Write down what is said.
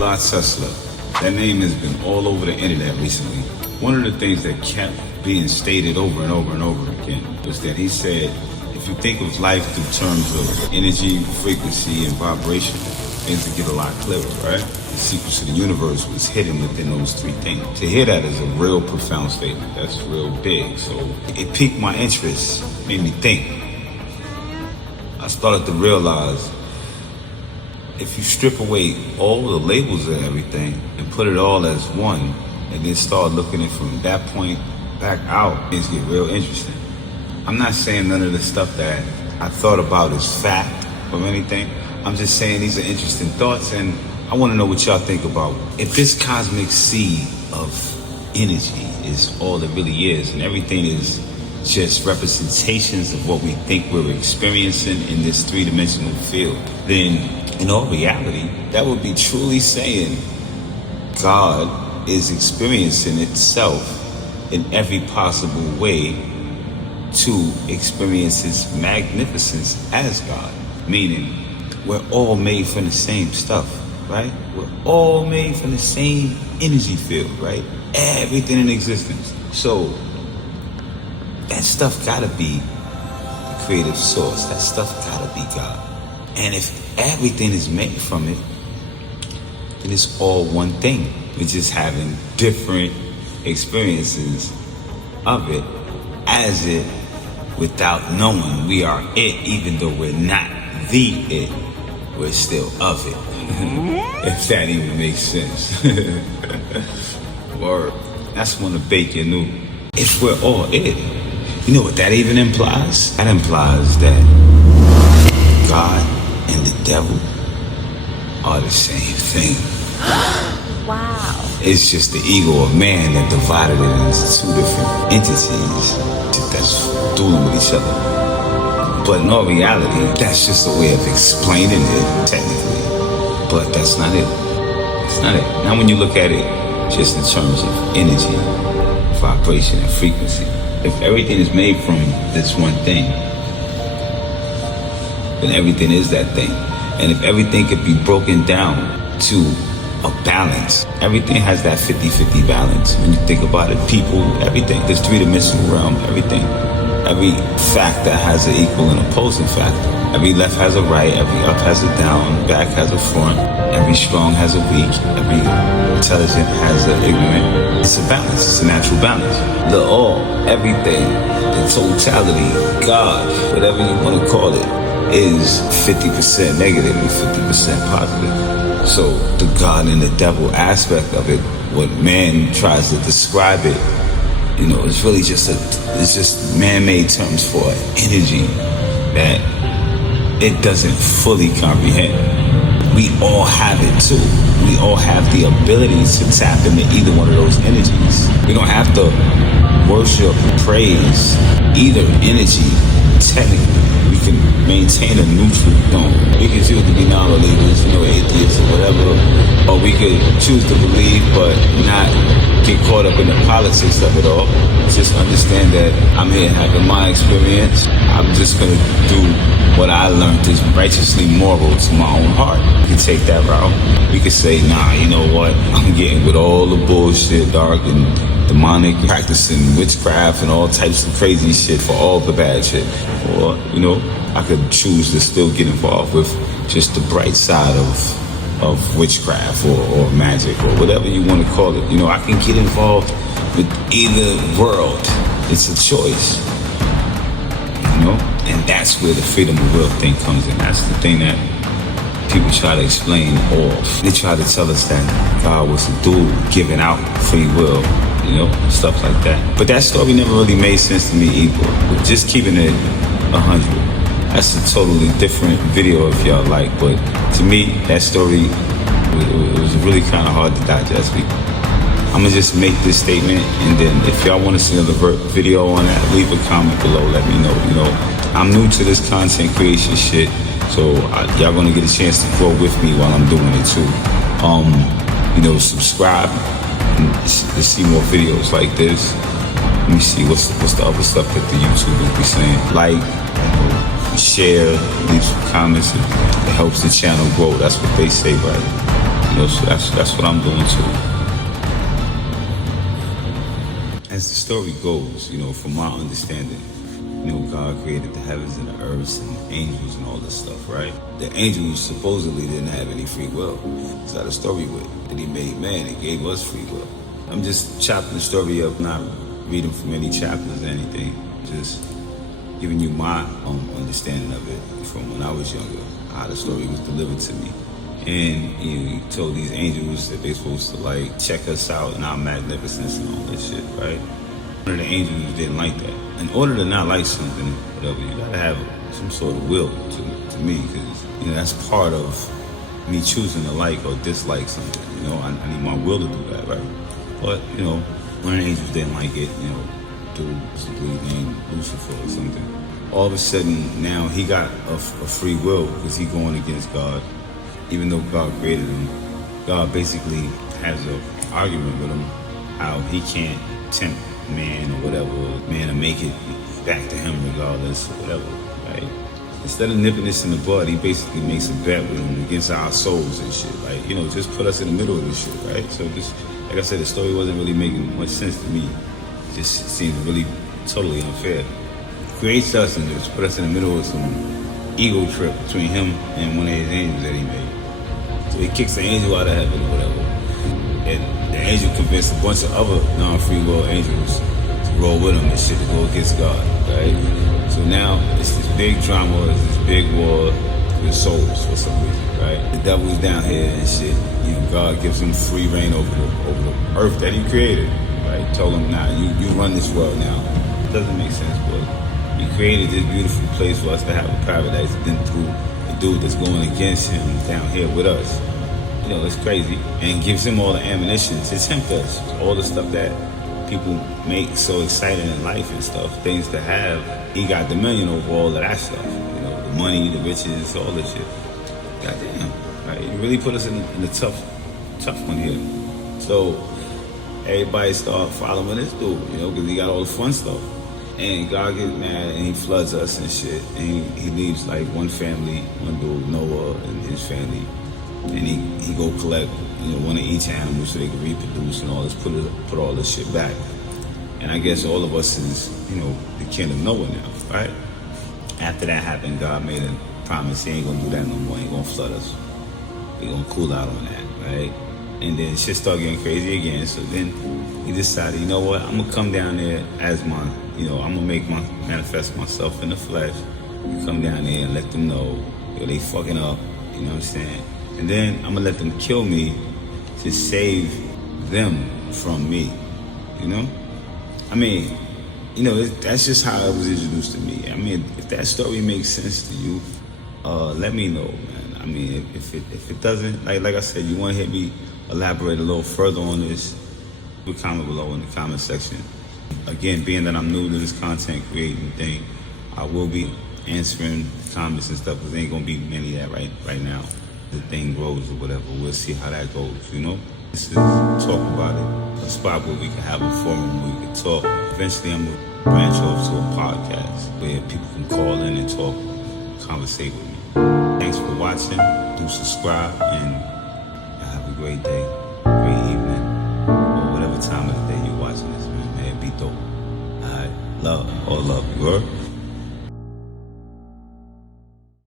Nikola Tesla. That name has been all over the internet recently. One of the things that kept being stated over and over and over again was that he said, if you think of life through terms of energy, frequency, and vibration, things would get a lot clearer, right? The secrets of the universe was hidden within those three things. To hear that is a real profound statement. That's real big. So it piqued my interest, made me think. I started to realize if you strip away all the labels of everything and put it all as one, and then start looking at it from that point back out, things get real interesting. I'm not saying none of the stuff that I thought about is fact or anything. I'm just saying these are interesting thoughts, and I want to know what y'all think about. If this cosmic seed of energy is all it really is, and everything is just representations of what we think we're experiencing in this three-dimensional field, then in all reality, that would be truly saying God is experiencing itself in every possible way to experience His magnificence as God. Meaning, we're all made from the same stuff, right? We're all made from the same energy field, right? Everything in existence. So, that stuff gotta be the creative source. That stuff gotta be God. And if everything is made from it, then it's all one thing. We're just having different experiences of it as it without knowing we are it, even though we're not the it, we're still of it. If that even makes sense. Or that's one of Baker knew. If we're all it, you know what that even implies? That implies that God and the devil are the same thing. Wow. It's just the ego of man that divided it into two different entities that's dueling with each other. But in all reality, that's just a way of explaining it, technically. But that's not it. It's not it. Now when you look at it just in terms of energy, vibration, and frequency, if everything is made from this one thing, then everything is that thing. And if everything could be broken down to a balance, everything has that 50-50 balance. When you think about it, people, everything, this three-dimensional realm, everything. Every factor has an equal and opposing factor. Every left has a right, every up has a down, back has a front, every strong has a weak, every intelligent has an ignorant. It's a balance, it's a natural balance. The all, everything, the totality, God, whatever you want to call it, is 50% negative and 50% positive. So the God and the devil aspect of it, what man tries to describe it, you know, it's really just it's just man-made terms for energy that it doesn't fully comprehend. We all have it too. We all have the ability to tap into either one of those energies. We don't have to worship, praise either energy. Technically, we can maintain a neutral tone. We can choose to be non-believers, you know, atheists or whatever, or we could choose to believe but not get caught up in the politics of it all. Just understand that I'm here having my experience. I'm just gonna do what I learned is righteously moral to my own heart. We can take that route. We could say, nah, you know what? I'm getting with all the bullshit, dark and demonic, practicing witchcraft and all types of crazy shit for all the bad shit. Or, you know, I could choose to still get involved with just the bright side of witchcraft or magic or whatever you want to call it. You know, I can get involved with either world. It's a choice. You know? And that's where the freedom of will thing comes in. That's the thing that people try to explain off. They try to tell us that God was a dude giving out free will, you know, stuff like that. But that story never really made sense to me either. But just keeping it 100. That's a totally different video if y'all like. But to me, that story was really kind of hard to digest. I'm gonna just make this statement, and then if y'all want to see another video on that, leave a comment below. Let me know. You know, I'm new to this content creation shit, so y'all gonna get a chance to grow with me while I'm doing it too. You know, subscribe to see more videos like this. Let me see what's the other stuff that the YouTubers be saying. Like, share, leave some comments. It helps the channel grow. That's what they say, right? So that's what I'm doing too. As the story goes, from my understanding, God created the heavens and the earths and the angels and all this stuff, right? The angels supposedly didn't have any free will. That's how the story went. And he made man and gave us free will. I'm just chopping the story up, not reading from any chapters or anything. Just giving you my understanding of it from when I was younger, how the story was delivered to me. And he told these angels that they're supposed to check us out in our magnificence and all this shit, right? One of the angels didn't like that. In order to not like something, whatever, you gotta have some sort of will to me, because that's part of me choosing to like or dislike something. I need my will to do that, right? But one of the angels didn't like it. Dude, named Lucifer or something. All of a sudden, now he got a free will because he's going against God. Even though God created him, God basically has an argument with him how he can't tempt man or whatever, man to make it back to him regardless or whatever, right? Instead of nipping this in the bud, he basically makes a bet with him against our souls and shit. Just put us in the middle of this shit, right? So just, like I said, the story wasn't really making much sense to me. It just seemed really totally unfair. Creates us and just put us in the middle of some ego trip between him and one of his angels that he made. So he kicks the angel out of heaven or whatever. And the angel convinced a bunch of other non-free will angels to roll with him and shit, to go against God, right? So now it's this big drama, it's this big war with souls for some reason, right? The devil's down here and shit. God gives him free reign over the earth that he created, right? Told him, nah, you run this world now. It doesn't make sense, but he created this beautiful place for us to have a paradise. Then through the dude that's going against him down here with us, it's crazy, and gives him all the ammunition to tempt us. All the stuff that people make so exciting in life and stuff, things to have, he got dominion over all of that stuff. The money, the riches, all this shit. Goddamn, right? He really put us in a tough one here. So everybody start following this dude, because he got all the fun stuff. And God gets mad and he floods us and shit. And he leaves one family, one dude, Noah and his family. And he go collect, one of each animal so they can reproduce and all this, put all this shit back. And I guess all of us is, the kin of Noah now, right? After that happened, God made a promise he ain't gonna do that no more. He ain't gonna flood us. He gonna cool out on that, right? And then shit started getting crazy again. So then he decided, you know what? I'm gonna come down there as my, I'm gonna manifest myself in the flesh. Come down there and let them know, they fucking up. You know what I'm saying? And then I'm gonna let them kill me to save them from me. That's just how it was introduced to me. If that story makes sense to you, let me know, man. If it doesn't, like I said, you want to hear me elaborate a little further on this, leave a comment below in the comment section. Again, being that I'm new to this content creating thing, I will be answering comments and stuff, because there ain't gonna be many of that right now. The thing grows or whatever, we'll see how that goes, This is talk about it, a spot where we can have a forum where we can talk. Eventually I'm gonna branch off to a podcast where people can call in and talk, conversate with me. Thanks for watching, do subscribe, and have a great day, great evening, or whatever time of the day you're watching this, man. May it be dope. Alright, all love, you heard?